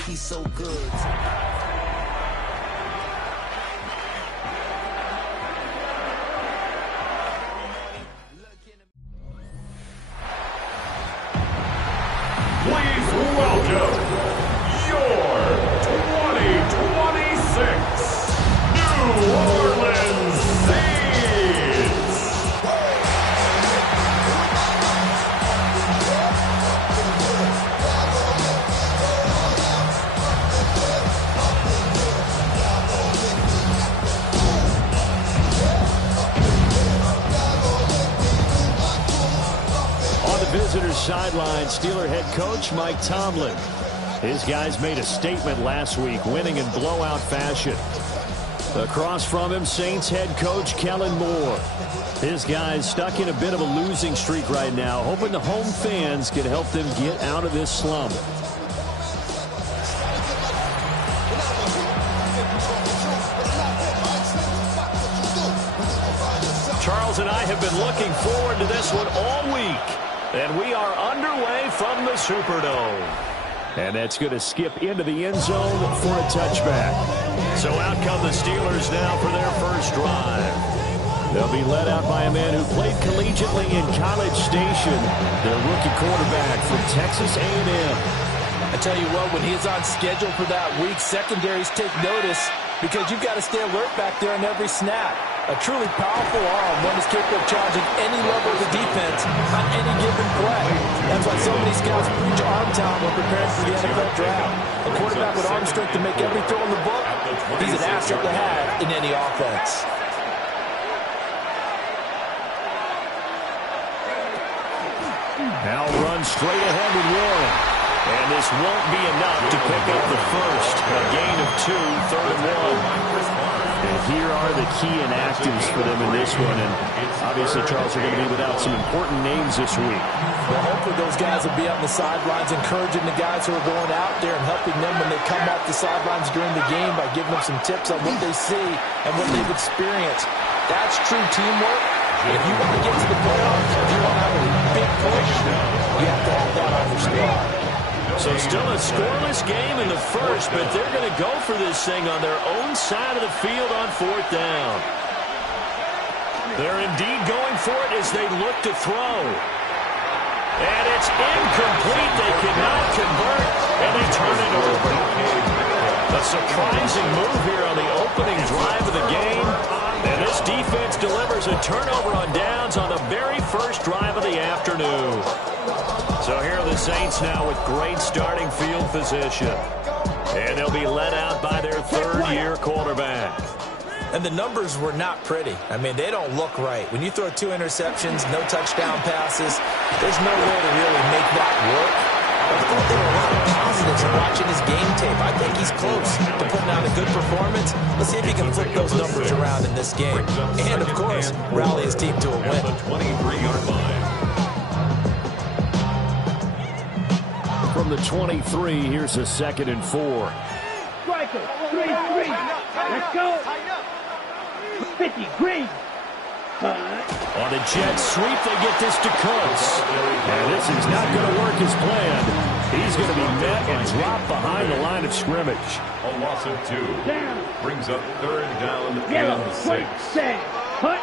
he's so good. Please welcome your 2026 New Orleans Saints. On the visitors' sideline, Steeler head coach Mike Tomlin. His guys made a statement last week, winning in blowout fashion. Across from him, Saints head coach Kellen Moore. His guys stuck in a bit of a losing streak right now, hoping the home fans can help them get out of this slump. Charles and I have been looking forward to this one all week. And we are underway from the Superdome. And that's going to skip into the end zone for a touchback. So out come the Steelers now for their first drive. They'll be led out by a man who played collegiately in College Station, their rookie quarterback from Texas A&M. I tell you what, when he's on schedule for that week, secondaries take notice because you've got to stay alert back there on every snap. A truly powerful arm, one is capable of challenging any level of the defense on any given play. That's why so many scouts preach arm talent when preparing for the NFL draft. A quarterback with arm strength to make every throw in the book, he's an asset to have in any offense. Now run straight ahead with Warren. And this won't be enough to pick up the first. A gain of 2, 3rd and 1. And here are the key inactives for them in this one. And obviously, Charles, are going to be without some important names this week. Well, hopefully those guys will be on the sidelines encouraging the guys who are going out there and helping them when they come off the sidelines during the game by giving them some tips on what they see and what they've experienced. That's true teamwork. If you want to get to the playoffs, if you want to have a big push, you have to have that on your squad. So still a scoreless game in the first, but they're going to go for this thing on their own side of the field on 4th down. They're indeed going for it as they look to throw. And it's incomplete. They cannot convert, and they turn it over. A surprising move here on the opening drive of the game. And this defense delivers a turnover on downs on the very first drive of the afternoon. So here are the Saints now with great starting field position. And they'll be led out by their 3rd-year quarterback. And the numbers were not pretty. I mean, they don't look right. When you throw 2 interceptions, no touchdown passes, there's no way to really make that work. I thought there were a lot of positives in watching his game tape. I think he's close to putting out a good performance. Let's see if he can flip those numbers around in this game. And, of course, rally his team to a win. 23-yard line. From the 23, here's a 2nd and 4. Striker, 3-3. Let's go. 50, green. On a jet sweep, they get this to Cooks. And this is not going to work as planned. He's going to be met and dropped behind the line of scrimmage. A loss of 2. Brings up 3rd down Yellow, and 6. white, set, hut.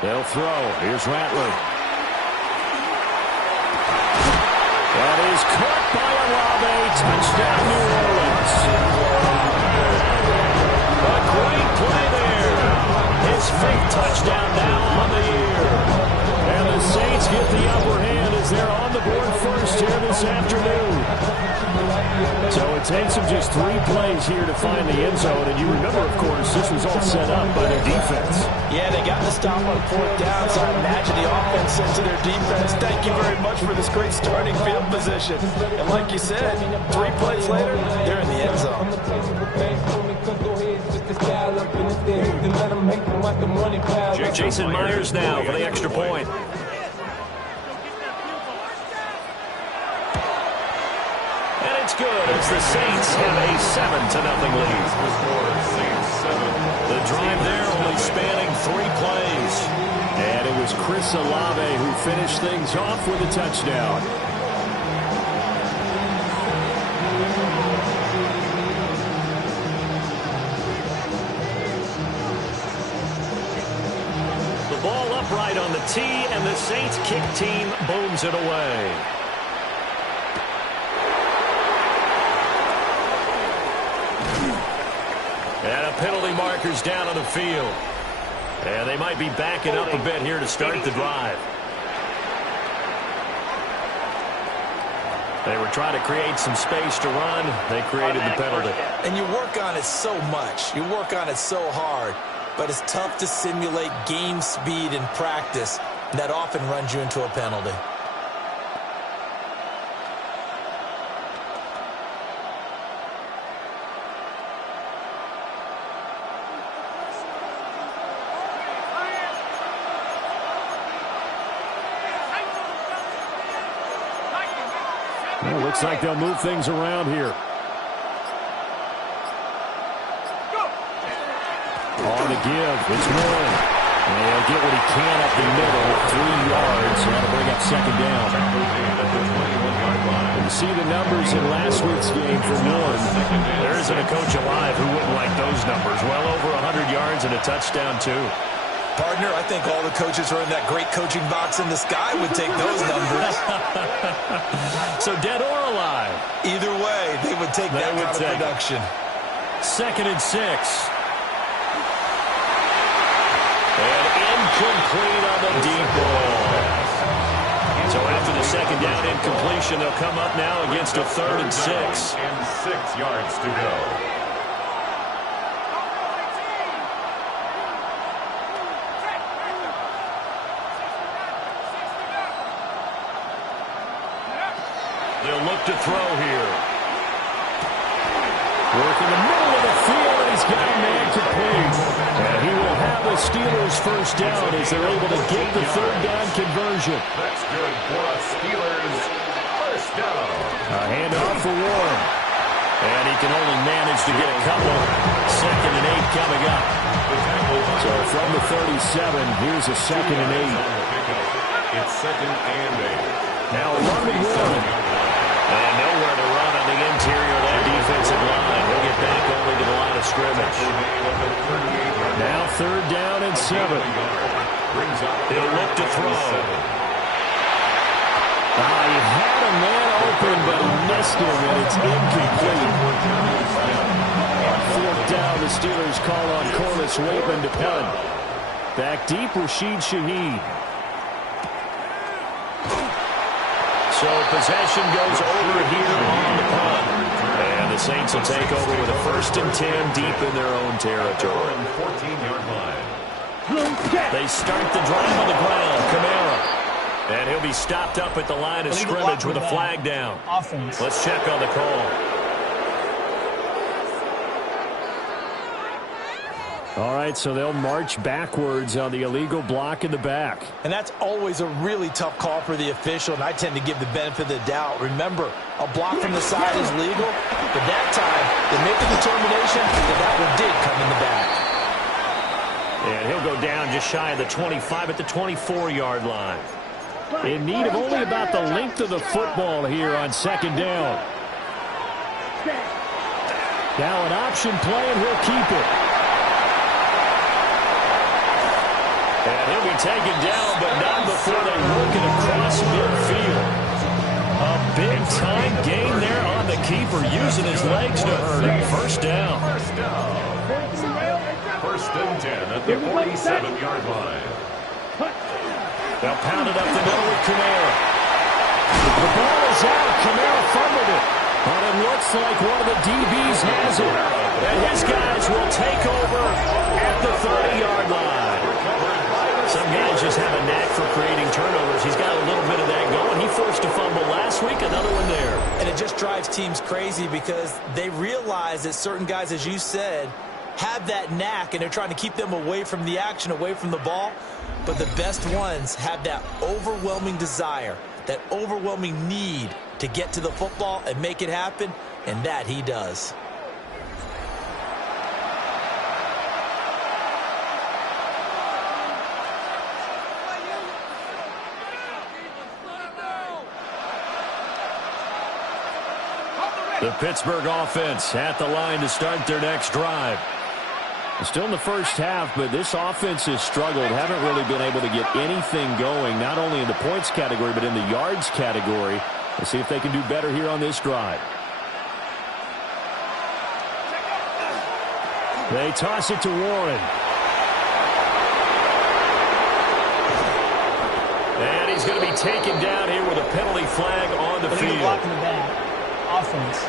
They'll throw. Here's Rattler. That is caught by Olave. Touchdown, New Orleans. A great play there. His 5th touchdown now on the year. And the Saints get the upper hand as they're on the board first here this afternoon. So it takes them just 3 plays here to find the end zone. And you remember, of course, this was all set up by their defense. Yeah, they got the stop on 4th down, so I imagine the offense said to their defense, thank you very much for this great starting field position. And like you said, 3 plays later, they're in the end zone. Jason Myers now for the extra point. And it's good as the Saints have a 7-0 lead. The drive there only spanning 3 plays. And it was Chris Olave who finished things off with a touchdown. upright on the tee, and the Saints kick team booms it away. And a penalty marker's down on the field. And they might be backing up a bit here to start the drive. They were trying to create some space to run. They created the penalty. And you work on it so much. You work on it so hard. But it's tough to simulate game speed in practice. And that often runs you into a penalty. Well, looks like they'll move things around here. On the give, it's one. And he'll get what he can up the middle, 3 yards, and that'll bring up second down. And you see the numbers in last week's game for Warren. There isn't a coach alive who wouldn't like those numbers. Well over 100 yards and a touchdown, too. Partner, I think all the coaches who are in that great coaching box in the sky would take those numbers. So dead or alive? Either way, they would take that kind of production. 2nd and 6. And incomplete on the deep ball. So after the second down incompletion, they'll come up now against a 3rd and 6. And 6 yards to go. They'll look to throw here. Work in the middle of the field, and he's got a man complete. And he will have the Steelers first down as they're able to get the 3rd down conversion. That's good for the Steelers. First down. A handoff for Warren. And he can only manage to get a couple. 2nd and 8 coming up. So from the 37, here's a 2nd and 8. It's 2nd and 8. Now a run with Warren. And nowhere to run on the interior of that defensive line. He'll get back only to the line of scrimmage. Now 3rd down and 7. He'll look to throw. He had a man open, but he missed him, and it's incomplete. On 4th down, the Steelers call on Corliss Waitman to punt. Back deep, Rashid Shaheed. So possession goes over here on the punt. And the Saints will take over with a 1st and 10 deep in their own territory. 14-yard line. They start the drive on the ground. Kamara. And he'll be stopped up at the line of scrimmage with a flag down. Offense. Let's check on the call. All right, so they'll march backwards on the illegal block in the back. And that's always a really tough call for the official, and I tend to give the benefit of the doubt. Remember, a block from the side is legal, but that time, they make the determination that one did come in the back. And he'll go down just shy of the 25 at the 24-yard line. In need of only about the length of the football here on 2nd down. Now an option play, and he'll keep it. And he'll be taken down, but not before they work it across midfield. A big-time gain there on the keeper, using his legs to hurt him. First down. 1st and 10 at the 47-yard line. They'll pound it up the middle with Kamara. The ball is out. Kamara fumbled it. But it looks like one of the DBs has it. And his guys will take over at the 30-yard line. Some guys just have a knack for creating turnovers. He's got a little bit of that going. He forced a fumble last week, another one there. And it just drives teams crazy because they realize that certain guys, as you said, have that knack, and they're trying to keep them away from the action, away from the ball. But the best ones have that overwhelming desire, that overwhelming need to get to the football and make it happen, and that he does. The Pittsburgh offense at the line to start their next drive. Still in the first half, but this offense has struggled. Haven't really been able to get anything going, not only in the points category, but in the yards category. Let's see if they can do better here on this drive. They toss it to Warren. And he's going to be taken down here with a penalty flag on the field. Blocking the back. Offense.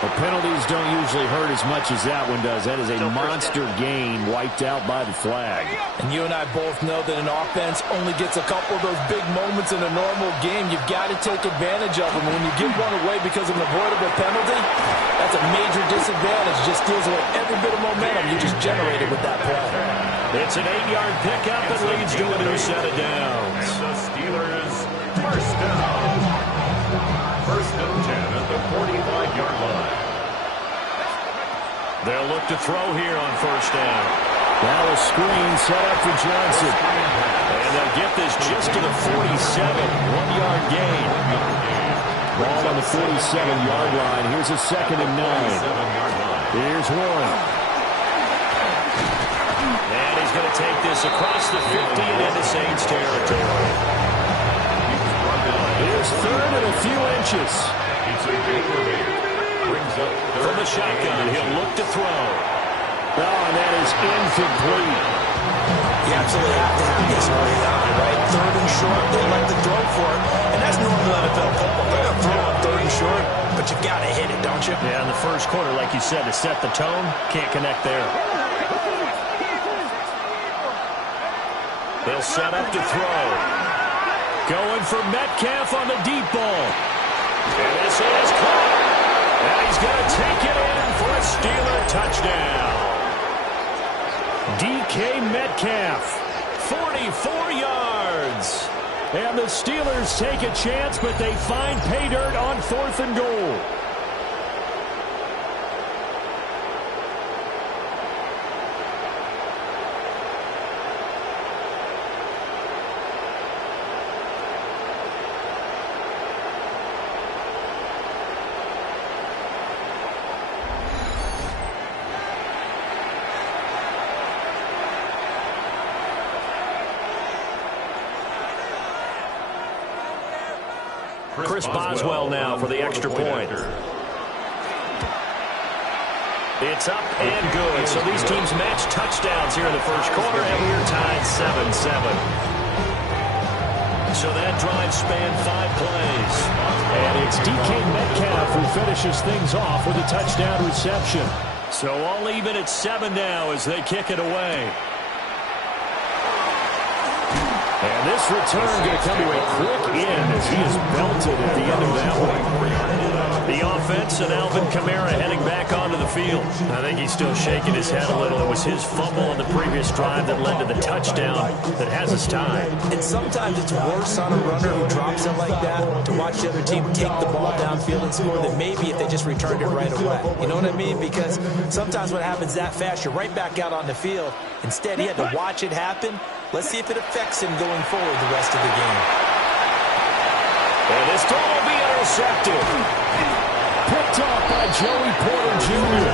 The penalties don't usually hurt as much as that one does. That is a monster gain wiped out by the flag. And you and I both know that an offense only gets a couple of those big moments in a normal game. You've got to take advantage of them. When you give one away because of an avoidable penalty, that's a major disadvantage. Just steals away every bit of momentum you just generated with that play. It's an 8-yard pickup that leads to a new set of downs. The Steelers first down. First and 10 at the 45-yard line. They'll look to throw here on first down. Now a screen set up for Johnson. And they'll get this just to the 47. 1-yard gain. Ball on the 47-yard line. Here's a 2nd and 9. Here's Warren. And he's going to take this across the 50 and into Saints territory. Here's 3rd and a few inches. From the shotgun, he'll look to throw. Oh, and that is incomplete. You absolutely have to have this early on, right? 3rd and short, they like to throw for it. And that's normal NFL football. They're going to throw on 3rd and short, but you've got to hit it, don't you? Yeah, in the first quarter, like you said, to set the tone, can't connect there. They'll set up to throw. Going for Metcalf on the deep ball. And this is caught. And he's going to take it in for a Steeler touchdown. DK Metcalf, 44 yards. And the Steelers take a chance, but they find pay dirt on 4th and goal. Chris Boswell now for the extra point. It's up and good. So these teams match touchdowns here in the first quarter, and we're tied 7-7. So that drive spanned 5 plays. And it's DK Metcalf who finishes things off with a touchdown reception. So all even at 7 now as they kick it away. And this return going to come to a quick end as he is belted at the end of that one. The offense and Alvin Kamara heading back onto the field. I think he's still shaking his head a little. It was his fumble on the previous drive that led to the touchdown that has us tied. And sometimes it's worse on a runner who drops it like that to watch the other team take the ball downfield and score than maybe if they just returned it right away. You know what I mean? Because sometimes what happens that fast, you're right back out on the field. Instead, he had to watch it happen. Let's see if it affects him going forward the rest of the game. And this ball will be intercepted. Picked off by Joey Porter Jr.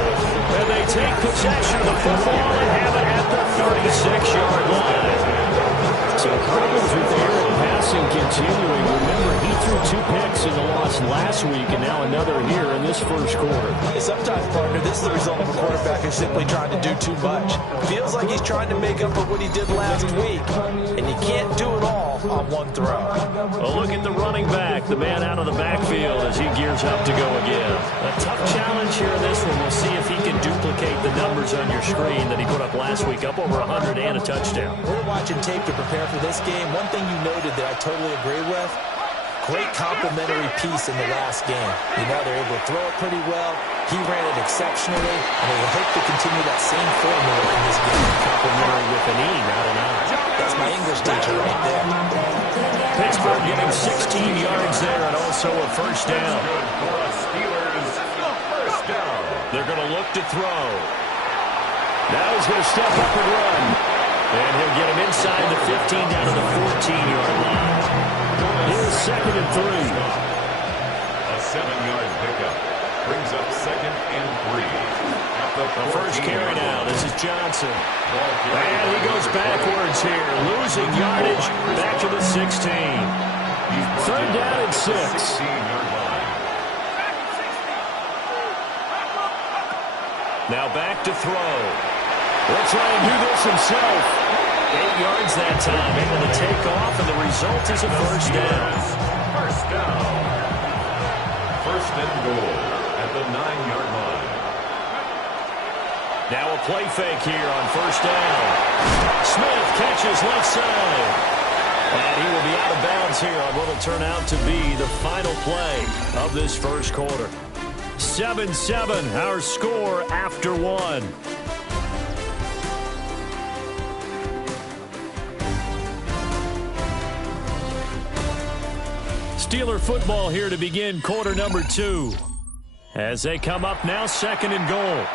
And they take possession of the football and have it at the 36-yard line. So problems with Aaron passing continuing. Remember, he threw 2 picks in the loss last week, and now another here in this first quarter. Sometimes, partner, this is the result of a quarterback who's simply trying to do too much. Feels like he's trying to make up for what he did last week, and you can't do it all on one throw. A look at the running back, the man out of the backfield as he gears up to go again. A tough challenge here in this one. We'll see if he can duplicate the numbers on your screen that he put up last week, up over 100 and a touchdown. We're watching tape to prepare for this game. One thing you noted that I totally agree with, great complimentary piece in the last game. You know, they're able to throw it pretty well. He ran it exceptionally, and they hope to continue that same formula in this game. Complimentary with an E, not an I. That's my English teacher right there. Pittsburgh getting 16 yards there and also a first down. They're going to look to throw. Now he's going to step up and run. And he'll get him inside the 15 down to the 14-yard line. Here's 2nd and 3. A 7-yard pickup brings up 2nd and 3. The first carry now. This is Johnson. And he goes backwards here, losing yardage back to the 16. 3rd down and 6. 16-yard line. Now back to throw. He'll try and do this himself. 8 yards that time into the takeoff, and the result is a first down. First down. 1st and goal at the 9-yard line. Now a play fake here on 1st down. Smith catches left side. And he will be out of bounds here on what will turn out to be the final play of this first quarter. 7-7, our score after 1. Steeler football here to begin quarter number 2. As they come up now, 2nd and goal.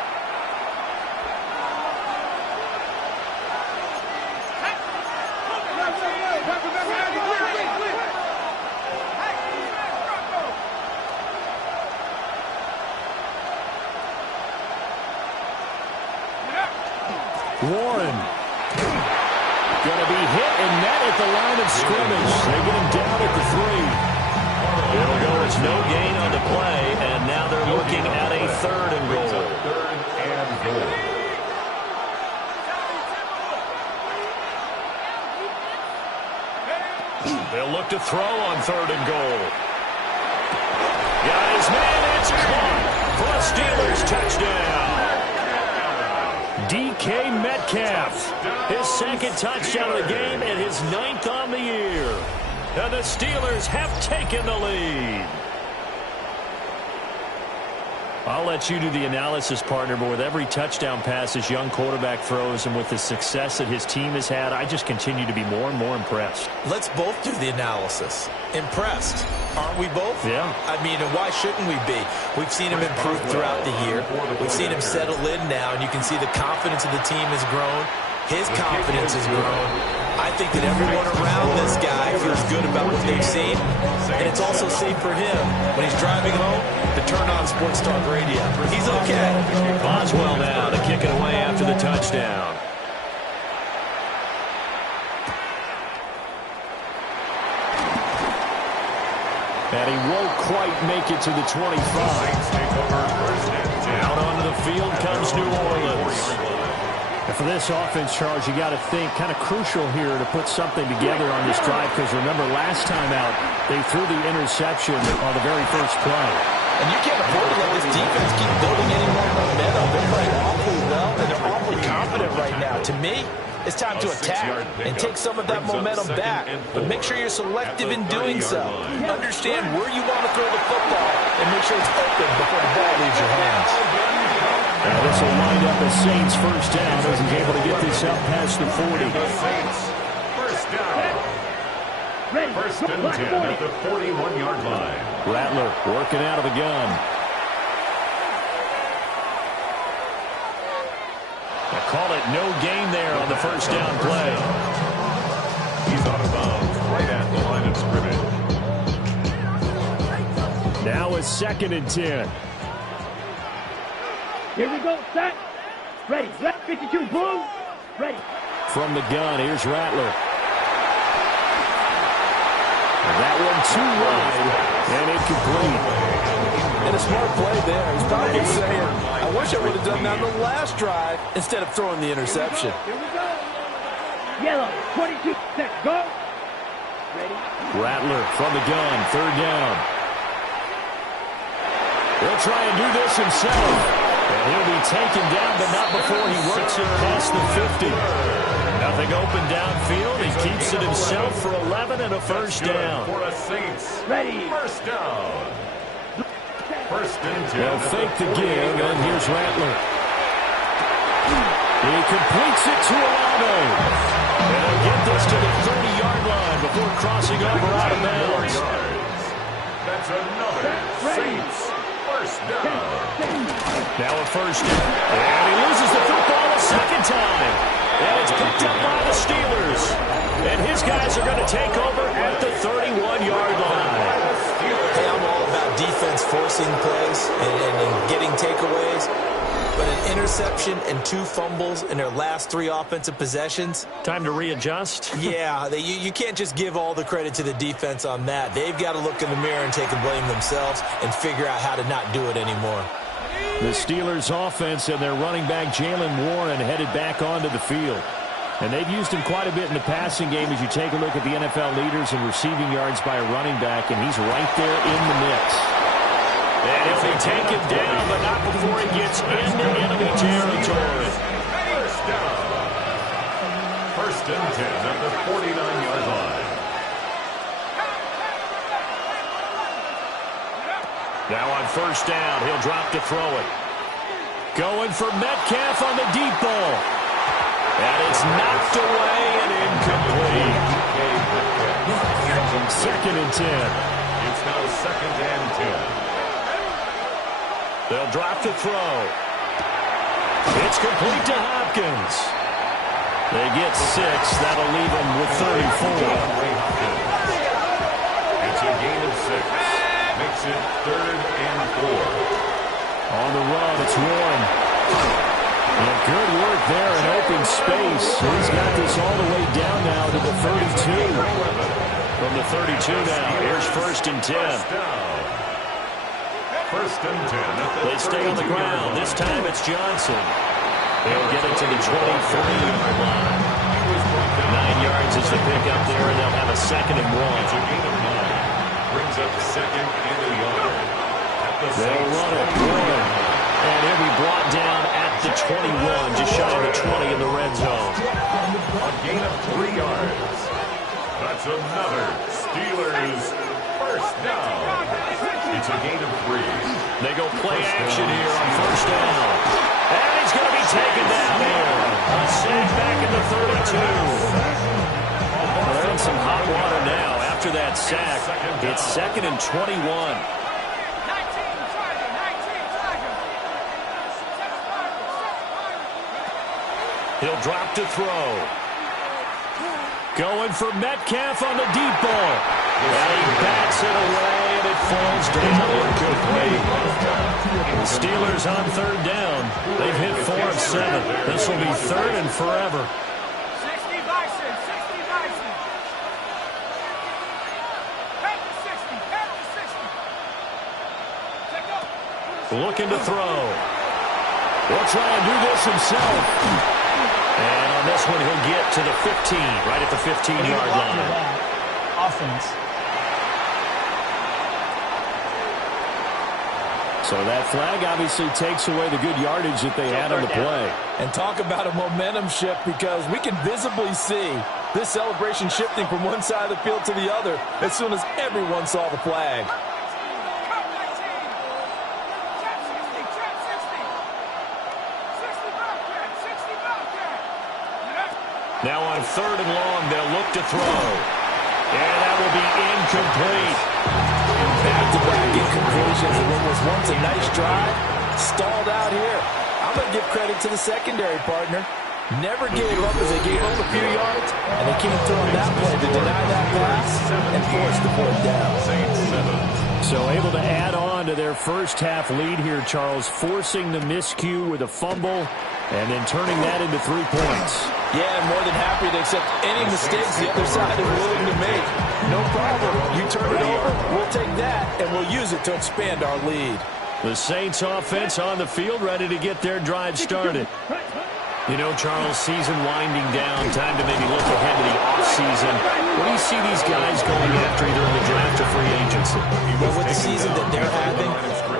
Warren going to be hit and met at the line of scrimmage. They get him down at the 3. It'll go as no gain on the play, and now they're looking at a 3rd and goal. 3rd and goal. They'll look to throw on 3rd and goal. Got his man, it's caught for a Steelers touchdown. DK Metcalf, his 2nd touchdown of the game and his 9th on the year. And the Steelers have taken the lead. I'll let you do the analysis, partner, but with every touchdown pass this young quarterback throws and with the success that his team has had, I just continue to be more and more impressed. Let's both do the analysis. Impressed, aren't we both? Yeah. I mean, and why shouldn't we be? We've seen him improve throughout the year. We've seen him settle in now, and you can see the confidence of the team has grown. His confidence has grown. I think that everyone around this guy feels good about what they've seen, and it's also safe for him when he's driving home to turn on Sports Talk Radio. He's okay. Boswell now to kick it away after the touchdown. And he won't quite make it to the 25. Out onto the field comes New Orleans. And for this offense, Charles, you got to think kind of crucial here to put something together on this drive, because remember last time out they threw the interception on the very first play. And you can't afford to let this defense keep building any more momentum. They're playing awfully well, and they're awfully confident right now. To me, it's time to attack and take some of that momentum back. But make sure you're selective in doing so. Understand where you want to throw the football and make sure it's open before the ball leaves your hands. Now this will wind up as Saints first down as he's able to get this up past the 40. First down. First and 10 at the 41-yard line. Rattler working out of the gun. I call it no gain there on the first down play. He's out of bounds right at the line of scrimmage. Now it's 2nd and 10. Here we go, set. Ready. Left 52, boom. Ready. From the gun, here's Rattler. And that one too wide, and incomplete. And a smart play there. He's probably saying, I wish I would have done that on the last drive instead of throwing the interception. Here we go. Yellow, 22, set, go. Ready. Rattler from the gun, 3rd down. He'll try and do this himself. And he'll be taken down, but not before he works it past the 50. Nothing open downfield. He keeps it himself for 11 and a first down. For a Saints. Ready. First down. First and 10. They'll fake the give, and here's Rattler. He completes it to Olave. And he'll get this to the 30-yard line before crossing over out of bounds. That's another Saints first down. Now a first down. And he loses the football a second time. And it's picked up by the Steelers. And his guys are going to take over at the 31-yard line. Hey, I'm all about defense forcing plays and getting takeaways. But an interception and 2 fumbles in their last 3 offensive possessions. Time to readjust? Yeah, you can't just give all the credit to the defense on that. They've got to look in the mirror and take the blame themselves and figure out how to not do it anymore. The Steelers offense and their running back Jalen Warren headed back onto the field. And they've used him quite a bit in the passing game as you take a look at the NFL leaders in receiving yards by a running back, and he's right there in the mix. And he'll be taken down, but not before he gets into enemy territory. First down. First and 10 at the 49-yard line. Now on first down, he'll drop to throw it. Going for Metcalf on the deep ball. And it's knocked away and incomplete. Second and 10. It's now second and 10. They'll drop to throw. It's complete to Hopkins. They get 6. That'll leave them with 34. It's a gain of 6. Makes it third and 4. On the run, it's Warren. And good work there in open space. He's got this all the way down now to the 32. From the 32 now, here's first and 10. First and 10. They stay on the ground. This time it's Johnson. They'll get it to the 23-yard line. 9 yards is the pickup there, and they'll have a second and 1. It's a gain of 9. Brings up second and a yard. They'll run it. Warren. And he'll be brought down at the 21, just shy of the 20 in the red zone. A gain of 3 yards. That's another Steelers first down. It's a gain of 3. They go play action here on first down. And he's going to be taken down here. A sack back in the 32. They're in some hot water now after that sack. It's second and 21. He'll drop to throw. Going for Metcalf on the deep ball. And he bats it away, and it falls down incomplete. The Steelers on third down. They've hit 4 of 7. This will be third and forever. 60 Bison, 60 Bison. Head to 60, head to 60. Looking to throw. Will try and do this himself. And on this one, he'll get to the 15, right at the 15-yard line. Offense. So that flag obviously takes away the good yardage that they had on the play. And talk about a momentum shift, because we can visibly see this celebration shifting from one side of the field to the other as soon as everyone saw the flag. Now on third and long, they'll look to throw. And that will be incomplete. Back-to-back incompletions, and what was once a nice drive stalled out here. I'm going to give credit to the secondary partner. Never gave up as they gave up a few yards, and they came through on that play to deny that pass and force the fourth down. So able to add on to their first half lead here, Charles, forcing the miscue with a fumble and then turning that into 3 points. Yeah, I'm more than happy to accept any mistakes the other side is willing to make. No problem. You turn it over, we'll take that, and we'll use it to expand our lead. The Saints offense on the field, ready to get their drive started. You know, Charles, season winding down, time to maybe look ahead to the offseason. What do you see these guys going after either in the draft or free agency? Well, with the season that they're having,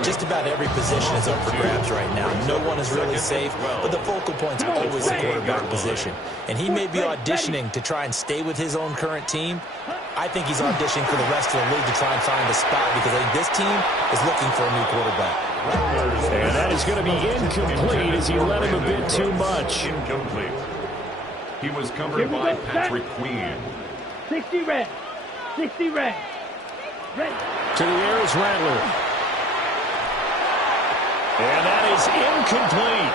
just about every position is up for grabs right now. No one is really safe, but the focal point's always the quarterback position. And he may be auditioning to try and stay with his own current team. I think he's auditioning for the rest of the league to try and find a spot, because I think this team is looking for a new quarterback. And that is going to be incomplete as he let him a bit too much. Incomplete. He was covered by Patrick Queen. 60 red. 60 red. Red. To the air is Rattler. And that is incomplete.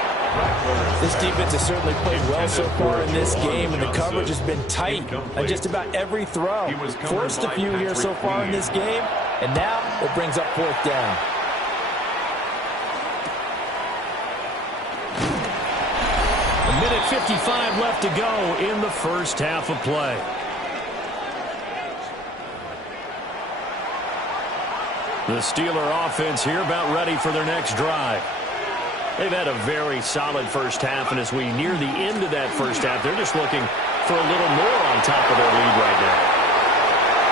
This defense has certainly played well so far in this game, and the coverage has been tight on just about every throw. Forced a few here so far in this game, and now it brings up fourth down. Minute 55 left to go in the first half of play. The Steeler offense here about ready for their next drive. They've had a very solid first half, and as we near the end of that first half, they're just looking for a little more on top of their lead right now.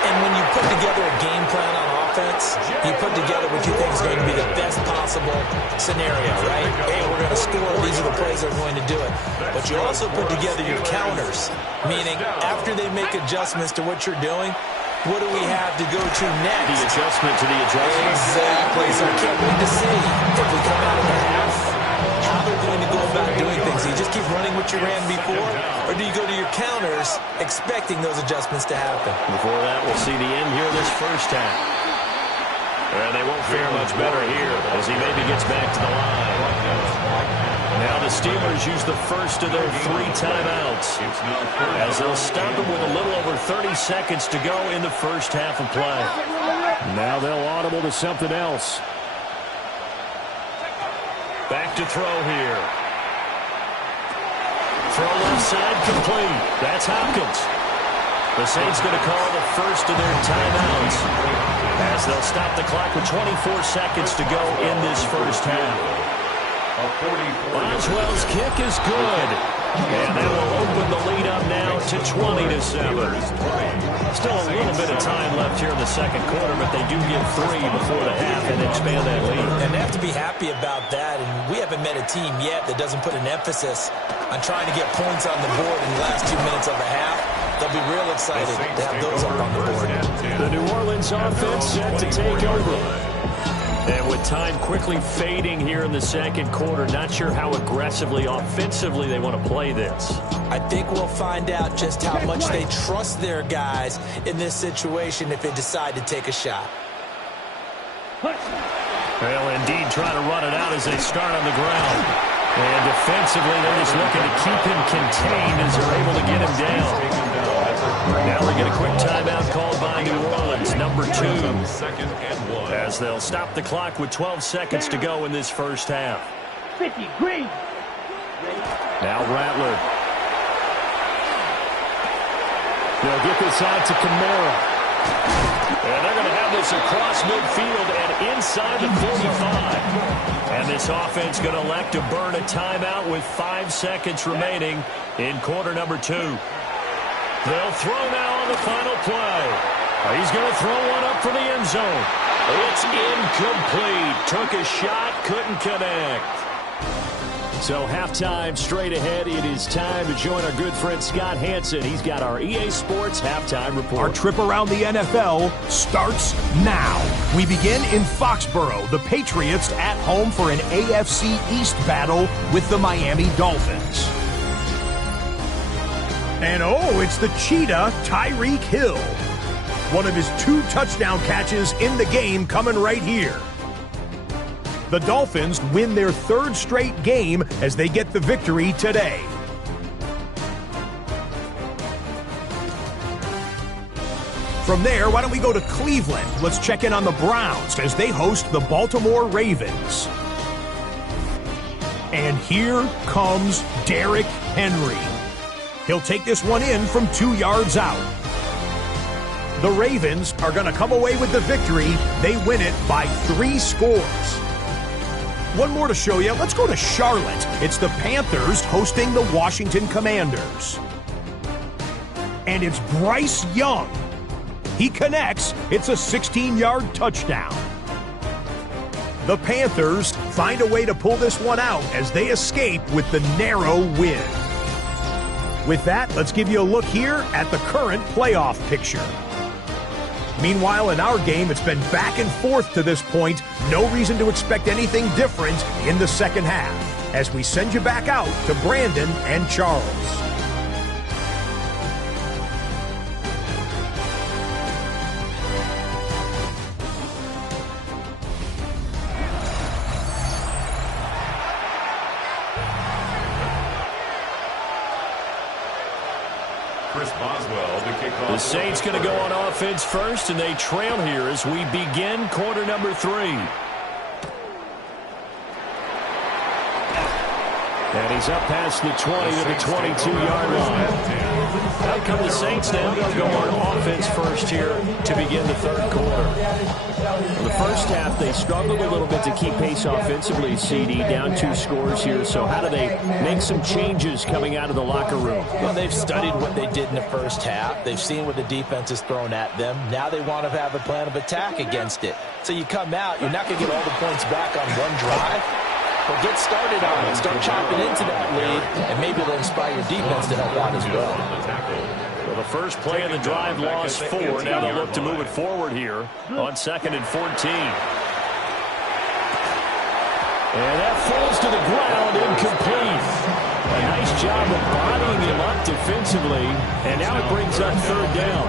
And when you put together a game plan on offense, you put together what you think is going to be the best possible scenario, right? Hey, we're going to score. These are the plays that are going to do it. But you also put together your counters, meaning after they make adjustments to what you're doing, what do we have to go to next? The adjustment to the adjustment. Exactly. So I can't wait to see if we come out of the half, how they're going to go about doing things. Do you just keep running what you ran before, or do you go to your counters expecting those adjustments to happen? Before that, we'll see the end here this first half. And they won't fare much better here as he maybe gets back to the line. Now the Steelers use the first of their 3 timeouts as they'll stop them with a little over 30 seconds to go in the first half of play. Now they'll audible to something else. Back to throw here. Throw left side complete. That's Hopkins. The Saints going to call the first of their timeouts as they'll stop the clock with 24 seconds to go in this first half. Boswell's kick is good. And that will open the lead up now to 20-7. Still a little bit of time left here in the second quarter, but they do get 3 before the half and expand that lead. And they have to be happy about that. And we haven't met a team yet that doesn't put an emphasis on trying to get points on the board in the last 2 minutes of the half. They'll be real excited to have those up on the board. The New Orleans offense set to take over. And with time quickly fading here in the second quarter, not sure how aggressively, offensively they want to play this. I think we'll find out just how much they trust their guys in this situation if they decide to take a shot. Well, indeed, trying to run it out as they start on the ground. And defensively, they're just looking to keep him contained as they're able to get him down. Now we get a quick timeout called by New Orleans, number 2. As they'll stop the clock with 12 seconds to go in this first half. 50, green. Now Rattler. They'll get this out to Kamara. And they're going to have this across midfield and inside the 45. And this offense going to elect to burn a timeout with 5 seconds remaining in quarter number 2. They'll throw now on the final play. He's going to throw one up for the end zone. It's incomplete. Took a shot, couldn't connect. So halftime straight ahead. It is time to join our good friend Scott Hansen. He's got our EA Sports halftime report. Our trip around the NFL starts now. We begin in Foxborough. The Patriots at home for an AFC East battle with the Miami Dolphins. And oh, it's the cheetah, Tyreek Hill. One of his 2 touchdown catches in the game coming right here. The Dolphins win their 3rd straight game as they get the victory today. From there, why don't we go to Cleveland? Let's check in on the Browns as they host the Baltimore Ravens. And here comes Derrick Henry. He'll take this one in from 2 yards out. The Ravens are going to come away with the victory. They win it by 3 scores. One more to show you. Let's go to Charlotte. It's the Panthers hosting the Washington Commanders. And it's Bryce Young. He connects. It's a 16-yard touchdown. The Panthers find a way to pull this one out as they escape with the narrow win. With that, let's give you a look here at the current playoff picture. Meanwhile, in our game, it's been back and forth to this point. No reason to expect anything different in the second half as we send you back out to Brandon and Charles. The Saints going to go on offense first, and they trail here as we begin quarter number 3. And he's up past the 20 to the 22-yard line. Out come the Saints now. They'll go on offense first here to begin the third quarter. In the first half, they struggled a little bit to keep pace offensively, CD, down 2 scores here. So how do they make some changes coming out of the locker room? Well, they've studied what they did in the first half. They've seen what the defense has thrown at them. Now they want to have a plan of attack against it. So you come out, you're not going to get all the points back on one drive. But get started on it. Start chopping into that lead, and maybe it'll inspire your defense to help out as well. Well, the first play of the drive lost 4. Now they'll look to move it forward here on 2nd and 14. And that falls to the ground, incomplete. A nice job of bodying him up defensively, and now it brings up 3rd down.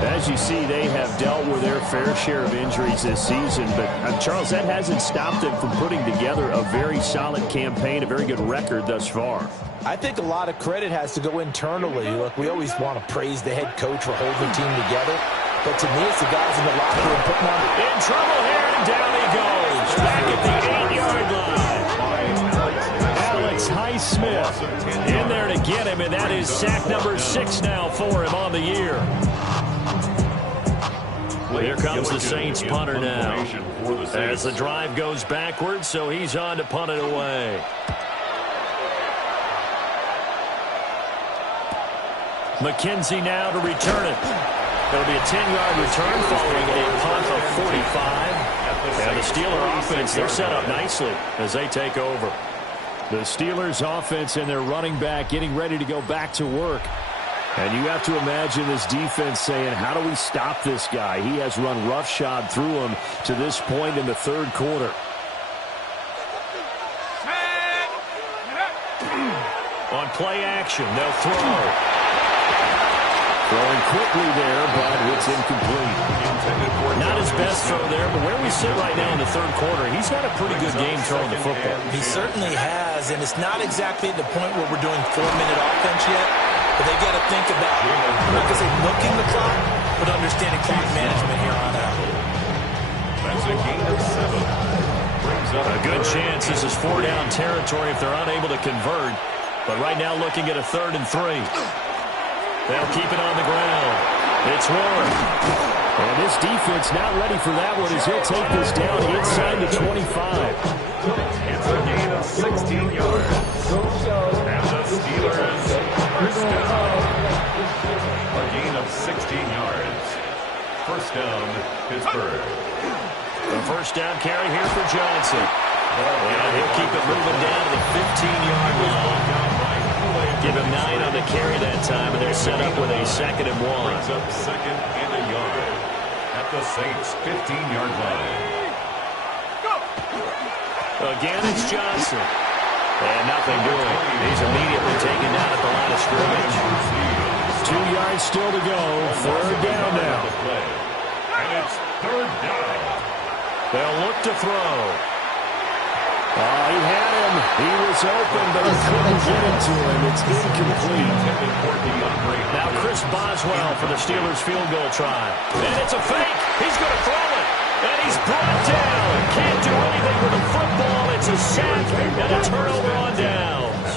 As you see, they have dealt with their fair share of injuries this season. But, Charles, that hasn't stopped them from putting together a very solid campaign, a very good record thus far. I think a lot of credit has to go internally. Look, we always want to praise the head coach for holding the team together. But to me, it's the guys in the locker room putting on the... In trouble here, and down he goes. Back at the 8-yard line. Alex Highsmith in there to get him, and that is sack number 6 now for him on the year. Here comes the Saints punter now as the drive goes backwards, so he's on to punt it away. McKenzie now to return it. It'll be a 10-yard return following a punt of 45. And the Steeler offense, they're set up nicely as they take over. The Steelers offense and their running back getting ready to go back to work. And you have to imagine this defense saying, how do we stop this guy? He has run roughshod through him to this point in the third quarter. On play action, they'll throw. Throwing quickly there, but it's incomplete. Not his best throw there, but where we sit right now in the third quarter, he's got a pretty good game throwing the football. He certainly has, and it's not exactly at the point where we're doing 4-minute offense yet. But they've got to think about, I'm not going to say milking the clock, but understanding clock management here on out. That's a gain of 7. A good chance this is 4-down territory if they're unable to convert. But right now looking at a 3rd and 3. They'll keep it on the ground. It's Warren. And this defense not ready for that one as he'll take this down inside the 25. It's a gain of 16 yards. And the Steelers first down. A gain of 16 yards. First down, Pittsburgh. The first down carry here for Johnson. And he'll keep it moving down to the 15-yard line. Give him 9 on the carry that time, and they're set up with a 2nd and 1. Brings up 2nd and a yard at the Saints' 15-yard line. Again, it's Johnson. And nothing doing. He's immediately taken down at the line of scrimmage. 2 yards still to go. 3rd down now. And it's 3rd down. They'll look to throw. Oh, he had him. He was open, but he couldn't get it to him. It's incomplete. Now Chris Boswell for the Steelers field goal try. And it's a fake. He's going to throw it. And he's brought down. Can't do anything with the football. It's a sack and a turnover on downs.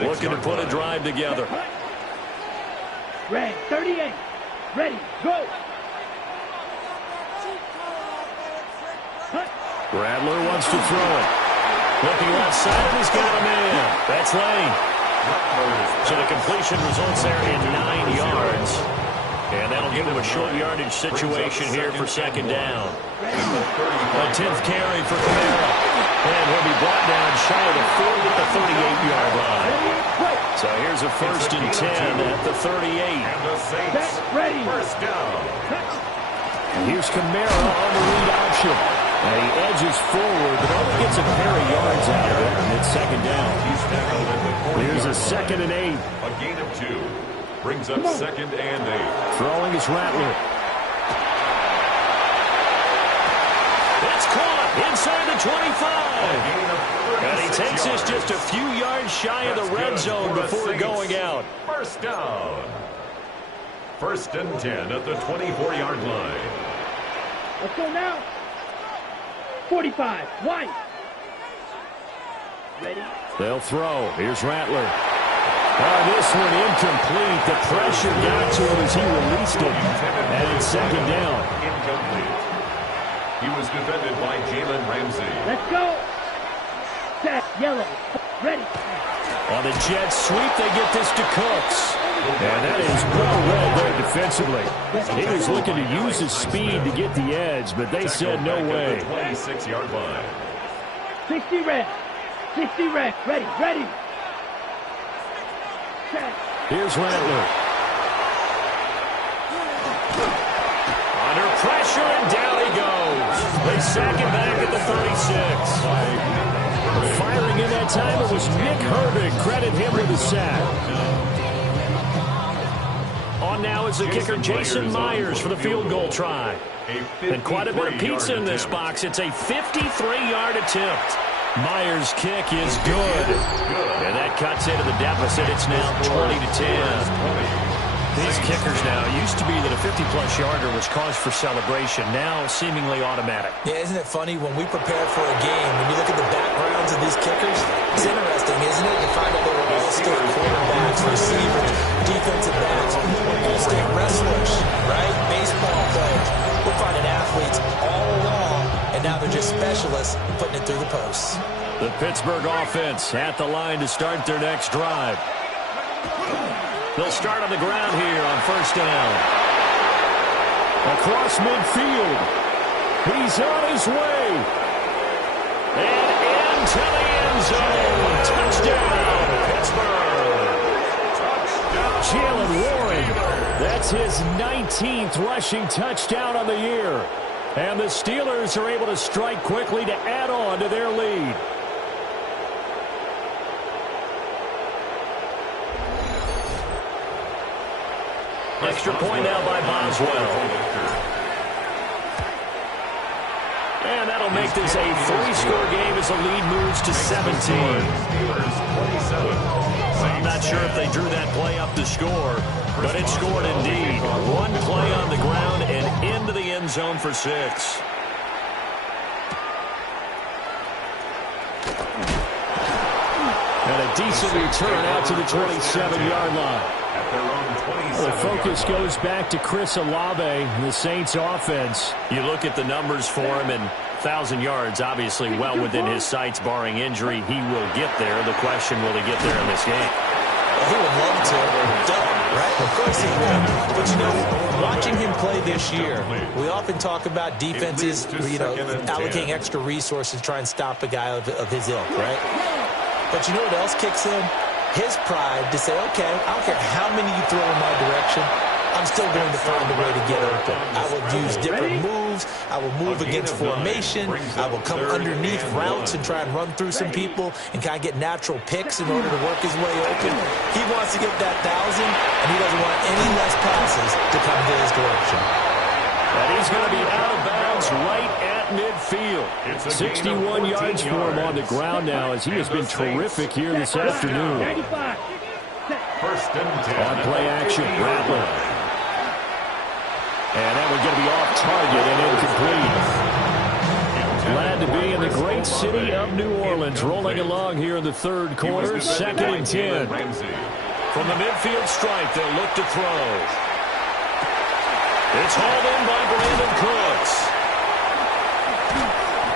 Looking to put a drive together. Red 38. Ready. Go. Rattler wants to throw it. Looking left side, and he's got him in. That's Lane. So the completion results there in 9 yards. And that'll give him a short yardage situation here for 2nd down. A 10th carry for Camara. And he'll be brought down shy of the 40 at the 38-yard line. So here's a 1st and 10 at the 38. And the Saints first down. And here's Camara on the lead option. And he edges forward, but only gets a pair of yards out of it, and it's 2nd down. Here's a 2nd and 8. A gain of 2. Brings up 2nd and 8. Throwing is Rattler. It's caught inside the 25. And he takes this just a few yards shy of the red zone before going out. First down. 1st and 10 at the 24-yard line. Let's go now. 45. White. They'll throw. Here's Rattler. This one incomplete. The pressure got to him as he released it. And it's second down. Incomplete. He was defended by Jalen Ramsey. Let's go. Set. Yellow. Ready. On the jet sweep, they get this to Cooks. And that is well read there defensively. He was looking to use his speed to get the edge, but they said no way. 26-yard line. 60 red. 60 red. Ready. Ready. Set. Here's Rattler. Under pressure, and down he goes. They sack him back at the 36. Firing in that time, it was Nick Herbig. Credit him with the sack. On now is the kicker, Jason Myers, for the field goal try. And quite a bit of pizza in this box. It's a 53-yard attempt. Myers' kick is good. And that cuts into the deficit. It's now 20-10. These kickers now, it used to be that a 50-plus yarder was cause for celebration. Now seemingly automatic. Yeah, isn't it funny when we prepare for a game, when you look at the backgrounds of these kickers, it's interesting, isn't it, to find out they were all-state quarterbacks, receivers, defensive backs, all-state wrestlers, right? Baseball players. We're finding athletes all along, and now they're just specialists putting it through the posts. The Pittsburgh offense at the line to start their next drive. They'll start on the ground here on first down. Across midfield. He's on his way. And into the end zone. Touchdown, Pittsburgh. Jalen Warren. That's his 19th rushing touchdown on the year. And the Steelers are able to strike quickly to add on to their lead. Extra point now by Boswell. And that'll make this a 3-score game as the lead moves to 17. I'm not sure if they drew that play up to score, but it scored indeed. One play on the ground and into the end zone for 6. And a decent return out to the 27-yard line. The focus goes back to Chris Olave, the Saints offense. You look at the numbers for him, and 1,000 yards obviously well within his sights, barring injury. He will get there. The question, will he get there in this game? Well, he would love to. Right? Of course he will. But, you know, watching him play this year, we often talk about defenses, you know, allocating extra resources to try and stop a guy of his ilk, right? But you know what else kicks in? His pride to say, okay, I don't care how many you throw in my direction, I'm still going to find a way to get open. I will use different moves. I will move against formation. I will come underneath routes and try and run through some people and kind of get natural picks in order to work his way open. He wants to get that 1,000, and he doesn't want any less passes to come to his direction. And he's going to be out of bounds right at midfield. 61 yards for him on the ground now as he has been terrific here this afternoon. First and 10. On play action, Rattler. And that one going to be off target and incomplete. Glad to be in the great city of New Orleans, rolling along here in the third quarter, second and 10. From the midfield stripe, they'll look to throw. It's hauled in by Brandon Cooks.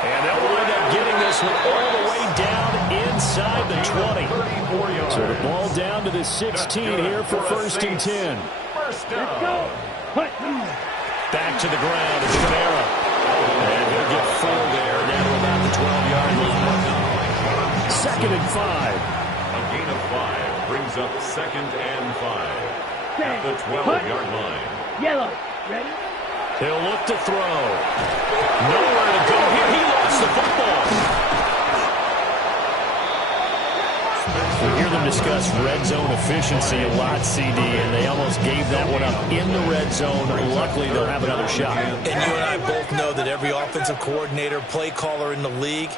And they'll wind up getting this one all the way down inside the 20. So the ball down to the 16 here for first and 10. Let's go. Back to the ground is Kamara. And he'll get full there down to about the 12-yard line. Second and 5. A gain of 5 brings up second and 5 at the 12-yard line. Yellow. Ready? He'll look to throw. Nowhere to go here. He lost the football. We hear them discuss red zone efficiency a lot, CD, and they almost gave that one up in the red zone. Luckily, they'll have another shot. And you and I both know that every offensive coordinator, play caller in the league,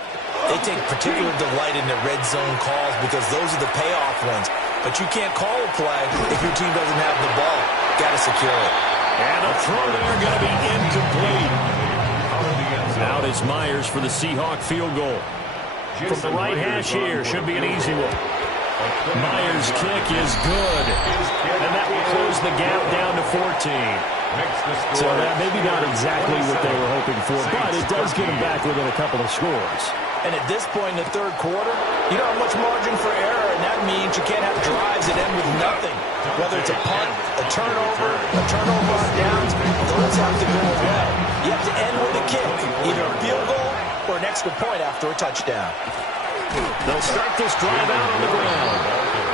they take particular delight in the red zone calls because those are the payoff ones. But you can't call a play if your team doesn't have the ball. Got to secure it. And a throw there going to be incomplete. Out is Myers for the Seahawk field goal. from the right hash here. Should be an easy one. Myers' kick is good. And that will close the gap down to 14. So that maybe not exactly what they were hoping for, but it does get them back within a couple of scores. And at this point in the third quarter, you don't have much margin for error, and that means you can't have drives that end with nothing. Whether it's a punt, a turnover on downs, those have to go away. You have to end with a kick, either a field goal or an extra point after a touchdown. They'll start this drive out on the ground.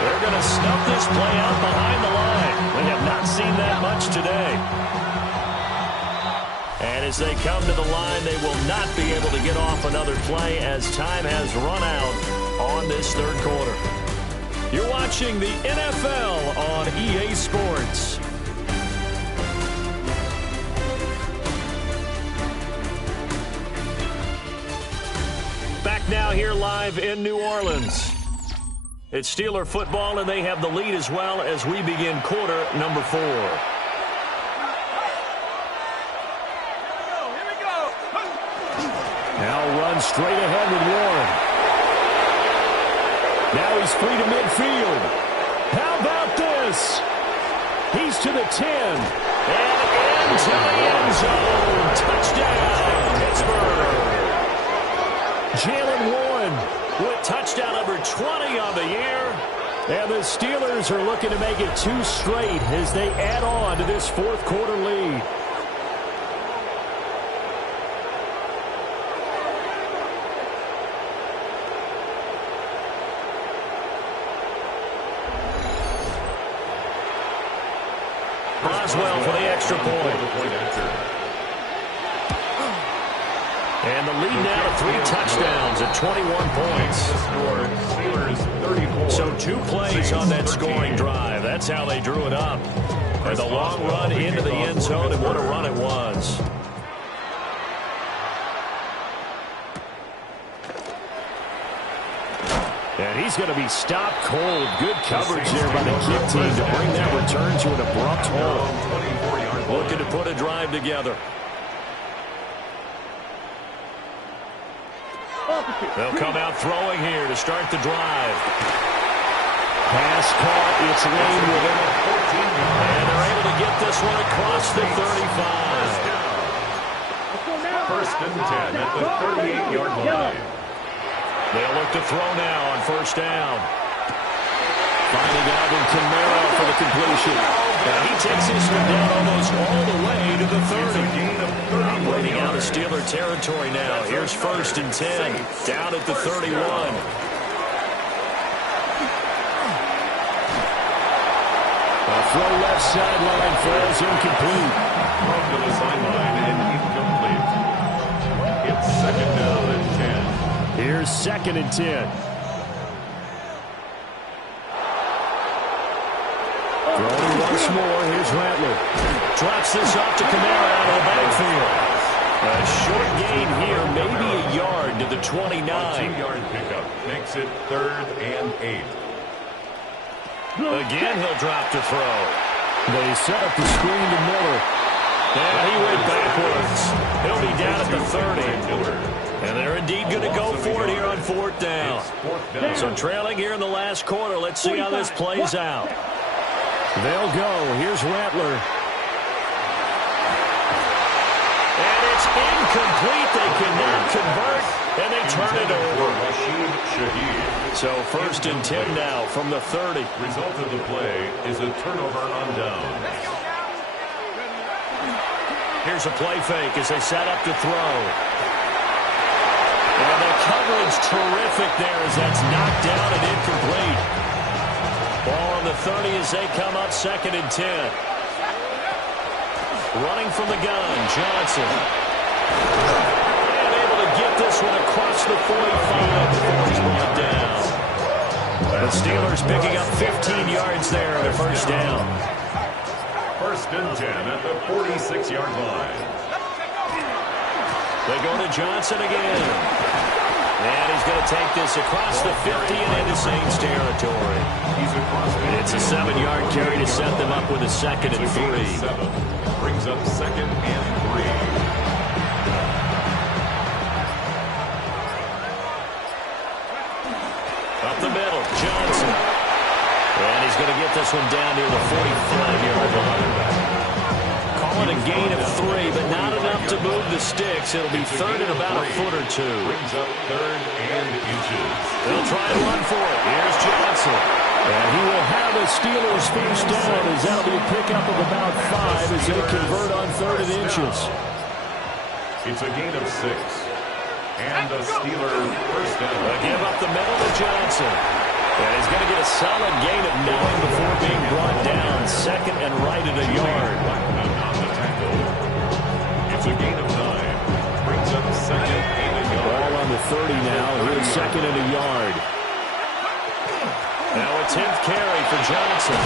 They're going to snuff this play out behind the line. We have not seen that much today. And as they come to the line, they will not be able to get off another play as time has run out on this third quarter. You're watching the NFL on EA Sports. Back now here live in New Orleans. It's Steeler football, and they have the lead as well as we begin quarter number 4. Now runs straight ahead with Warren. Now he's free to midfield. How about this? He's to the 10. And into the end zone. Touchdown, Pittsburgh. Jalen Warren with touchdown number 20 on the year. And the Steelers are looking to make it 2 straight as they add on to this fourth quarter lead. Boswell for the extra point. And the lead now to 3 touchdowns at 21 points. So 2 plays on that scoring drive. That's how they drew it up. And the long run into the end zone, and what a run it was. And he's going to be stopped cold. Good coverage there by the kick team to bring that return to an abrupt halt. Looking to put a drive together. They'll come out throwing here to start the drive. Pass caught. It's Lane with it. And they're able to get this one across the 35. First and 10 at the 38-yard line. They'll look to throw now on first down. Finding Alvin Kamara for the completion. And he takes his one down almost all the way to the 30. Operating out of Steeler territory now. Here's first and 10. Down at the 31. A throw left sideline falls incomplete. Throw to the sideline and incomplete. It's second down and 10. Here's second and 10. Throwing once more. Here's Rattler. Drops this off to Kamara out of the backfield. A short gain here, maybe a yard to the 29. A 2-yard pickup makes it third and 8. Again, he'll drop to throw. They set up the screen to Miller. Yeah, he went backwards. He'll be down at the 30. And they're indeed going to go for it here on fourth down. So trailing here in the last quarter. Let's see how this plays out. They'll go. Here's Rattler. And it's incomplete. They cannot convert, and they turn it over. So first and 10 now from the 30. Result of the play is a turnover on down. Here's a play fake as they set up to throw. And the coverage terrific there as that's knocked down and incomplete. Ball on the 30 as they come up second and 10. Running from the gun, Johnson. And able to get this one across the 45 before he's brought down. The Steelers picking up 15 yards there on their first down. First and 10 at the 46-yard line. They go to Johnson again. And he's going to take this across the 50 and into Saints territory. It's a 7-yard carry to set them up with a second and 3. Brings up second and 3. get this one down near the 45-yard line. Call it a gain of 3, but not enough to move the sticks. It'll be third and about a foot or two. Brings up third and inches. They'll try to run for it. Here's Johnson. And he will have the Steelers first down as that'll be a pickup of about 5 as they convert on third and inches. It's a gain of 6. And the Steelers first down. They'll give up the middle to Johnson. And he's going to get a solid gain of 9 before being brought down. Second and right at a yard. On the tackle. It's a gain of 9. Brings up second and a yard. Ball on the 30 now. Here's second and a yard. Now a 10th carry for Johnson.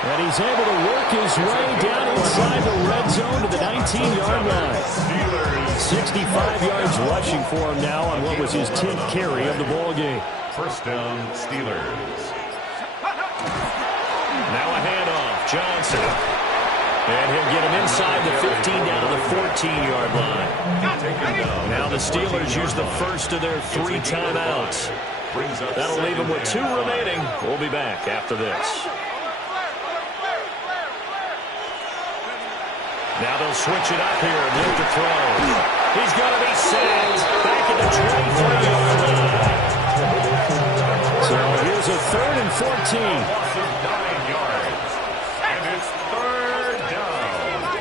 And he's able to work his way down inside the red zone to the 19-yard line. 65 yards rushing for him now on what was his 10th carry of the ball game. First down, Steelers. Now a handoff, Johnson. And he'll get him inside the 15 down to the 14-yard line. Now the Steelers use the first of their 3 timeouts. That'll leave them with 2 remaining. We'll be back after this. Now they'll switch it up here and look to throw. He's going to be sacked back at the 23-yard line. So here's a third and 14. Loss of 9 yards. And it's third down.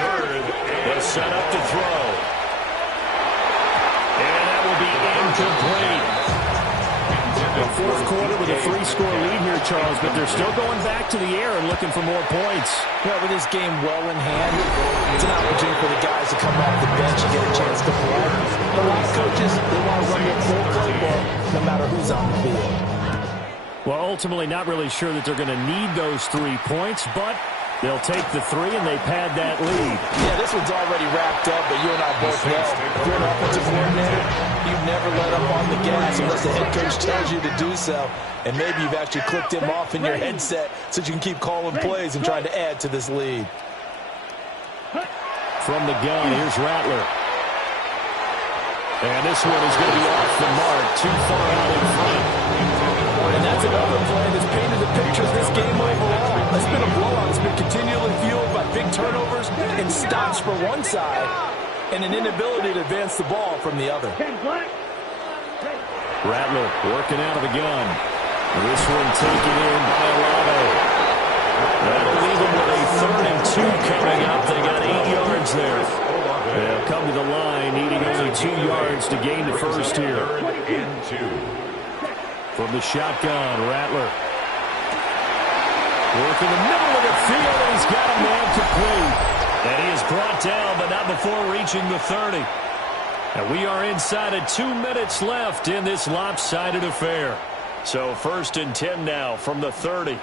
Third and They'll set up to throw. And that will be incomplete. The fourth quarter with a 3-score lead here, Charles, but they're still going back to the air and looking for more points. Yeah, with this game well in hand, it's an opportunity for the guys to come off the bench and get a chance to play. But a lot of coaches, they want to run their full playbook no matter who's on the field. Well, ultimately not really sure that they're going to need those 3 points, but they'll take the 3 and they pad that lead. Yeah, this one's already wrapped up, but you and I both know if you're an offensive coordinator, you never let up on the gas unless the head coach tells you to do so. And maybe you've actually clicked him off in your headset so you can keep calling plays and trying to add to this lead. From the gun, here's Rattler. And this one is going to be off the mark, too far out in front. And that's another play that's painted the picture of this game overall. It's been a blowout. It's been continually fueled by big turnovers and stops for one side and an inability to advance the ball from the other. Rattler working out of the gun. This one taken in by Olave. That'll leave them with a 3rd and 2 coming up. They got 8 yards there. They'll come to the line, needing only 2 yards to gain the first here. and 2. From the shotgun, Rattler. Working the middle of the field, and he's got a man complete. And he is brought down, but not before reaching the 30. And we are inside of 2 minutes left in this lopsided affair. So 1st and 10 now from the 30.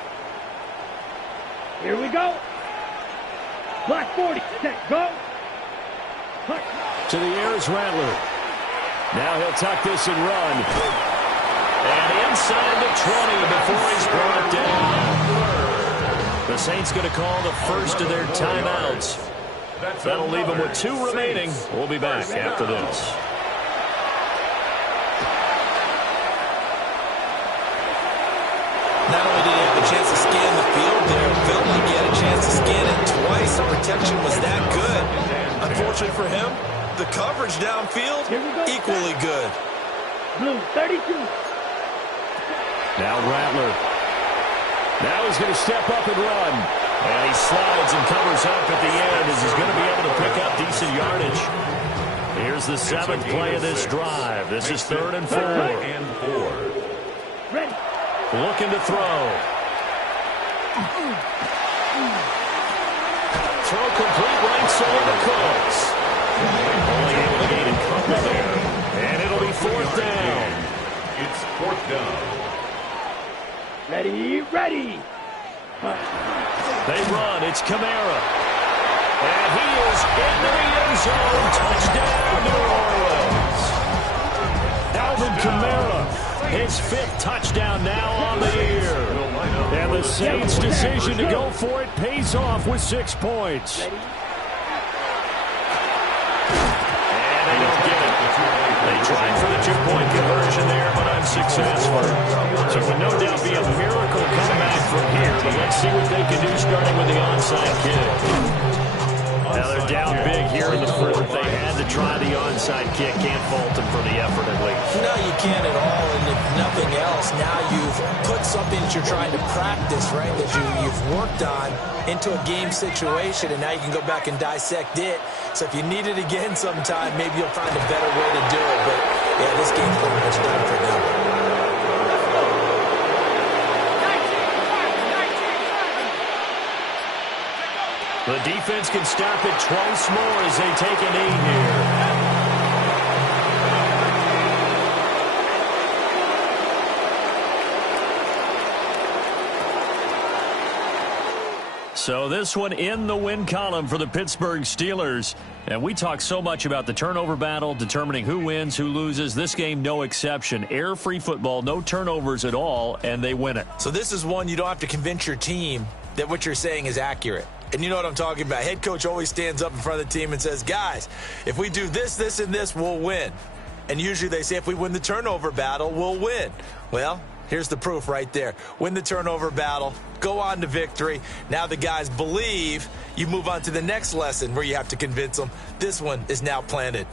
Here we go. Black 40, set, go. To the air is Rattler. Now he'll tuck this and run. And inside the 20 before he's brought down. The Saints going to call the first of their timeouts. That'll leave them with 2 remaining. We'll be back after this. Not only did he have a chance to scan the field there, it felt like he had a chance to scan it twice. The protection was that good. Unfortunately for him, the coverage downfield, equally good. Blue, 32. Now Rattler. Now he's going to step up and run. And he slides and covers up at the end as he's going to be able to pick up decent yardage. Here's the 7th play of this drive. This is 3rd and 4. Ready. Looking to throw. Throw complete right side to Cooks. Only able to gain a couple there. And it'll be 4th down. It's 4th down. Ready, ready. They run. It's Kamara. And he is into the end zone. Touchdown, New Orleans. Alvin Kamara, his 5th touchdown now on the year. And the Saints' decision to go for it pays off with 6 points. And they don't get it. They Trying for the two-point conversion there, but unsuccessful. So it would no doubt be a miracle comeback from here, but let's see what they can do starting with the onside kick. Now they're down big here in the fourth. They had to try the onside kick. Can't fault them for the effort at least. No, you can't at all. And if nothing else, now you've put something that you're trying to practice, right, that you've worked on into a game situation, and now you can go back and dissect it. So if you need it again sometime, maybe you'll find a better way to do it. But, yeah, this game's pretty much done for them. The defense can stop it twice more as they take a knee here. So this one in the win column for the Pittsburgh Steelers. And we talk so much about the turnover battle, determining who wins, who loses. This game, no exception. Air-free football, no turnovers at all, and they win it. So this is one you don't have to convince your team that what you're saying is accurate. And you know what I'm talking about. Head coach always stands up in front of the team and says, guys, if we do this, this, and this, we'll win. And usually they say if we win the turnover battle, we'll win. Well, here's the proof right there. Win the turnover battle, go on to victory. Now the guys believe. You move on to the next lesson where you have to convince them. This one is now planted.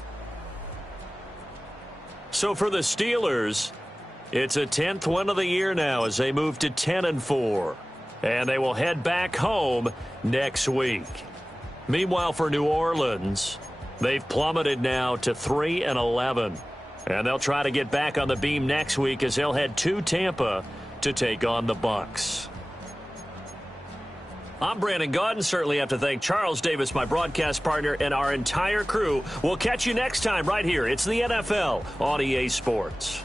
So for the Steelers, it's a 10th win of the year now as they move to 10-4. And they will head back home next week. Meanwhile, for New Orleans, they've plummeted now to 3-11. And they'll try to get back on the beam next week as they'll head to Tampa to take on the Bucs. I'm Brandon Gaudin. Certainly have to thank Charles Davis, my broadcast partner, and our entire crew. We'll catch you next time right here. It's the NFL on EA Sports.